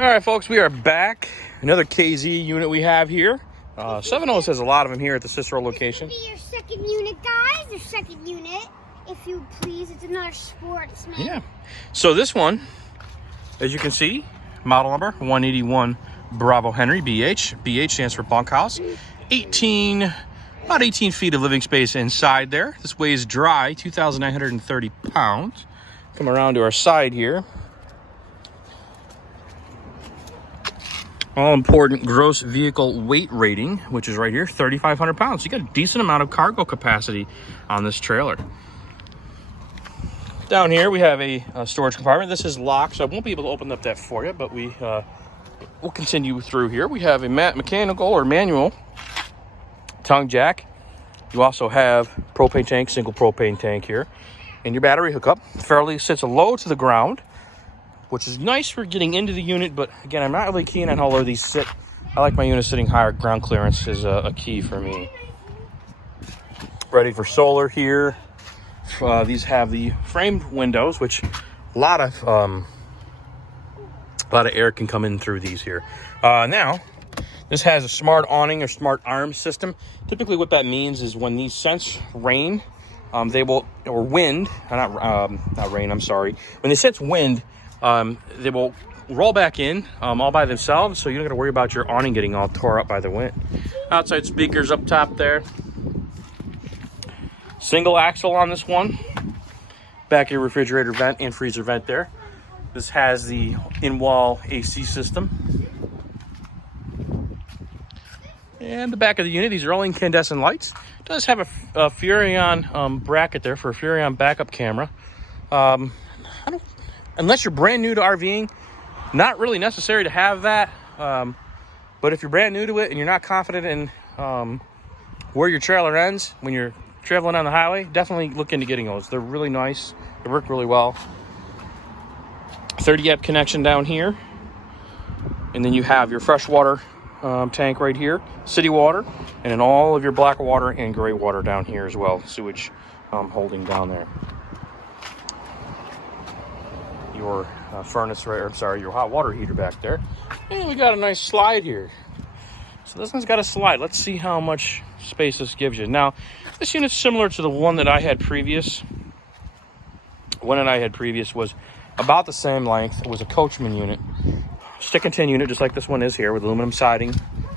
All right, folks, we are back. Another KZ unit we have here. 7-0 has a lot of them here at the Cicero location. This will be your second unit, guys. Your second unit, if you please. It's another sportsman. Yeah. So this one, as you can see, model number 181 Bravo Henry BH. BH stands for bunkhouse. About 18 feet of living space inside there. This weighs dry 2,930 pounds. Come around to our side here. All important gross vehicle weight rating, which is right here, 3,500 pounds. You got a decent amount of cargo capacity on this trailer. Down here we have a storage compartment. This is locked, so I won't be able to open up that for you, but we'll continue through here. We have a mechanical or manual tongue jack. You also have propane tank, single propane tank here, and your battery hookup. Fairly sits low to the ground, which is nice for getting into the unit, but again, I'm not really keen on how low these sit. I like my unit sitting higher. Ground clearance is a key for me. Ready for solar here. These have the framed windows, which a lot of air can come in through these here. Now, this has a smart awning or smart arm system. Typically what that means is when these sense rain, they will, or wind, not rain, I'm sorry. When they sense wind, they will roll back in all by themselves, so you don't got to worry about your awning getting all tore up by the wind. Outside speakers up top there. Single axle on this one. Back of your refrigerator vent and freezer vent there. This has the in-wall AC system. And the back of the unit, these are all incandescent lights. It does have a Furrion bracket there for a Furrion backup camera. Unless you're brand new to RVing, not really necessary to have that. But if you're brand new to it and you're not confident in where your trailer ends when you're traveling on the highway, definitely look into getting those. They're really nice. They work really well. 30 amp connection down here. And then you have your freshwater tank right here, city water, and then all of your black water and gray water down here as well. Sewage holding down there. Your furnace, right? I'm sorry, your hot water heater back there. And we got a nice slide here. So this one's got a slide. Let's see how much space this gives you. Now, this unit's similar to the one that I had previous. One that I had previous was about the same length. It was a Coachman unit. Stick and tin unit, just like this one is here, with aluminum siding,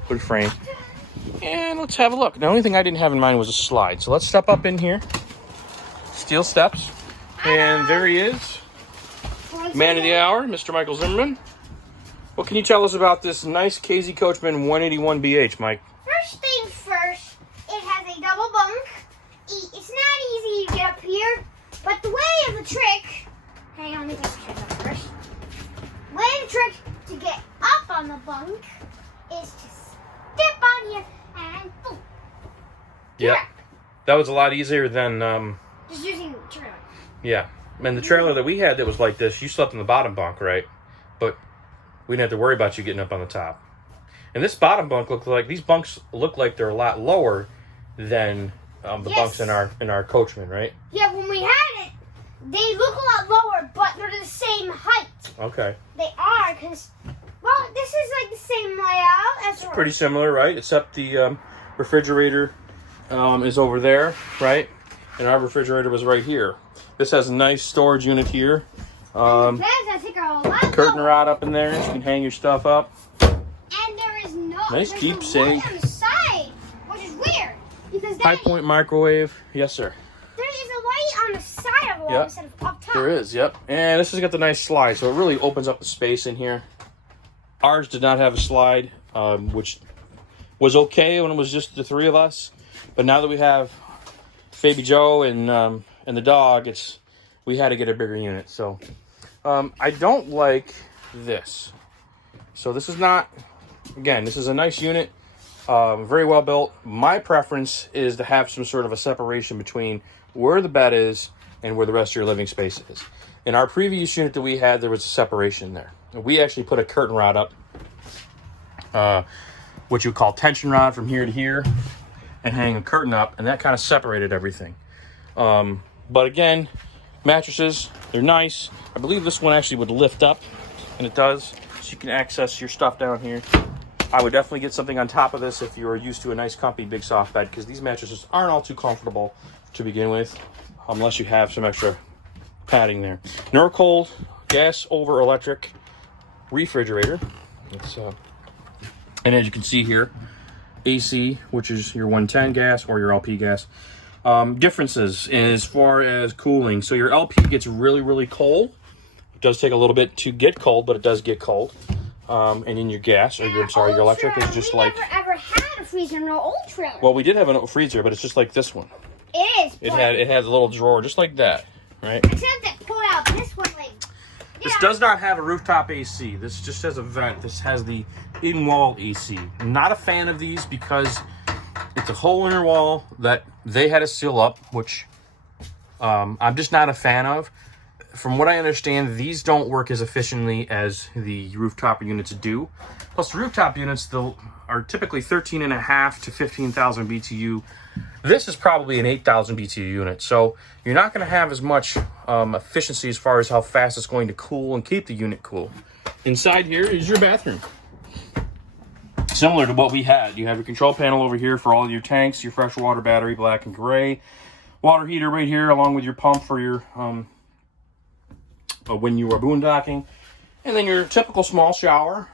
wood frame. And let's have a look. The only thing I didn't have in mind was a slide. So let's step up in here. Steel steps. And there he is. Man of the hour, Mr. Michael Zimmerman. What can you tell us about this nice KZ Coachman 181 BH, Mike? First things first, it has a double bunk. It's not easy to get up here, but the way of the trick... Hang on, let me take the trick up first. The way of the trick to get up on the bunk is to step on here and boom. Yep. That was a lot easier than... Just using the trailer. Yeah. And the trailer that we had that was like this, you slept in the bottom bunk, right? But we didn't have to worry about you getting up on the top. And this bottom bunk looked like, these bunks look like they're a lot lower than the bunks in our Coachman, right? Yeah, when we had it, they look a lot lower, but they're the same height. Okay. They are, because, well, this is like the same layout as Pretty similar, right? Except the refrigerator is over there, right? And our refrigerator was right here. This has a nice storage unit here. Curtain rod up in there, so you can hang your stuff up. And there is nice deep sink. On the side, which is weird, because High point microwave. Yes, sir. There is a light on the side of the wall instead of up top. There is, yep. And this has got the nice slide, so it really opens up the space in here. Ours did not have a slide, which was okay when it was just the three of us. But now that we have Baby Joe and the dog, we had to get a bigger unit. So I don't like this. So this is not, again, this is a nice unit, very well built. My preference is to have some sort of a separation between where the bed is and where the rest of your living space is. In our previous unit that we had, there was a separation there. We actually put a curtain rod up, what you call tension rod from here to here, and hang a curtain up, and that kind of separated everything. But again, mattresses, they're nice. I believe this one actually would lift up, and it does. So You can access your stuff down here. I would definitely get something on top of this if you are used to a nice, comfy, big, soft bed, because these mattresses aren't all too comfortable to begin with, unless you have some extra padding there. Nurcold gas over electric refrigerator. It's and as you can see here, AC, which is your 110 gas or your LP gas. Differences as far as cooling. So your LP gets really, really cold. It does take a little bit to get cold, but it does get cold. And in your gas, or your electric is just like. We never ever had a freezer in our old trailer. Well, we did have a freezer, but it's just like this one. It is. It had a little drawer just like that, right? Except that pull out this one, like. This does not have a rooftop AC. This just has a vent. This has the in-wall AC. I'm not a fan of these because it's a hole in your wall that they had to seal up, which I'm just not a fan of. From what I understand, these don't work as efficiently as the rooftop units do. Plus, the rooftop units are typically 13.5 to 15,000 BTU. This is probably an 8,000 BTU unit, so you're not going to have as much efficiency as far as how fast it's going to cool and keep the unit cool. Inside here is your bathroom. Similar to what we had. You have your control panel over here for all your tanks, your freshwater battery, black and gray. Water heater right here, along with your pump for your when you are boondocking. And then your typical small shower.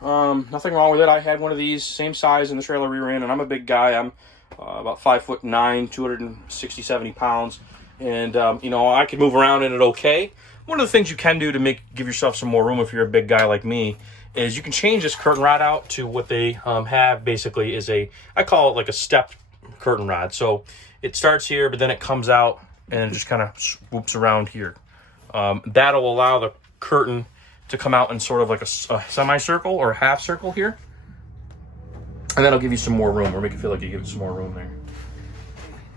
Nothing wrong with it. I had one of these, same size in the trailer we were in, and I'm a big guy. I'm about 5'9", 260, 70 pounds. And, you know, I can move around in it okay. One of the things you can do to give yourself some more room if you're a big guy like me is you can change this curtain rod out to what they have basically is I call it like a stepped curtain rod. So it starts here, but then it comes out and just kind of swoops around here. That'll allow the curtain to come out in sort of like a semicircle or a half circle here. And that'll give you some more room, or make it feel like you give it some more room there.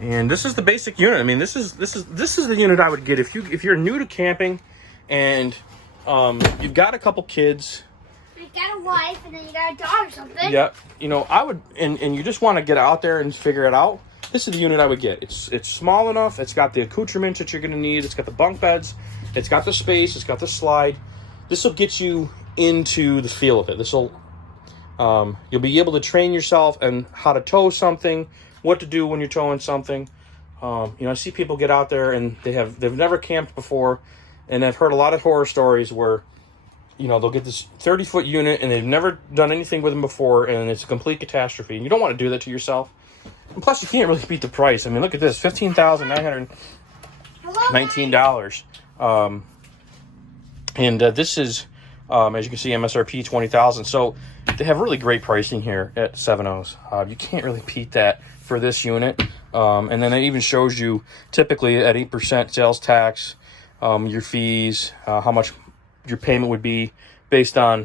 And this is the basic unit. I mean, this is the unit I would get if you're new to camping, and you've got a couple kids. You got a wife, and then you got a dog or something. Yeah, you know, I would, and you just want to get out there and figure it out. This is the unit I would get. It's small enough. It's got the accoutrements that you're going to need. It's got the bunk beds. It's got the space. It's got the slide. This will get you into the feel of it. This will. You'll be able to train yourself and how to tow something, what to do when you're towing something. You know, I see people get out there and they've never camped before, and I've heard a lot of horror stories where, you know, they'll get this 30-foot unit and they've never done anything with them before, and it's a complete catastrophe. And you don't want to do that to yourself. And plus, you can't really beat the price. I mean, look at this, $15,919. And this is, as you can see, MSRP $20,000. So they have really great pricing here at 7.0s. You can't really beat that for this unit. And then it even shows you typically at 8% sales tax, your fees, how much your payment would be based on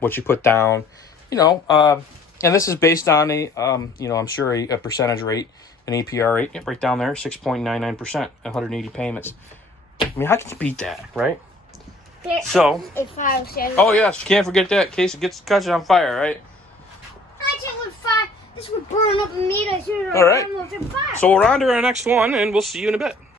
what you put down. You know, and this is based on a, you know, I'm sure a percentage rate, an APR rate, yep, right down there, 6.99%, 180 payments. I mean, how can you beat that, right? So, oh yes, you can't forget that in case it catches on fire, right? This would burn up immediately. All right. So we're on to our next one, and we'll see you in a bit.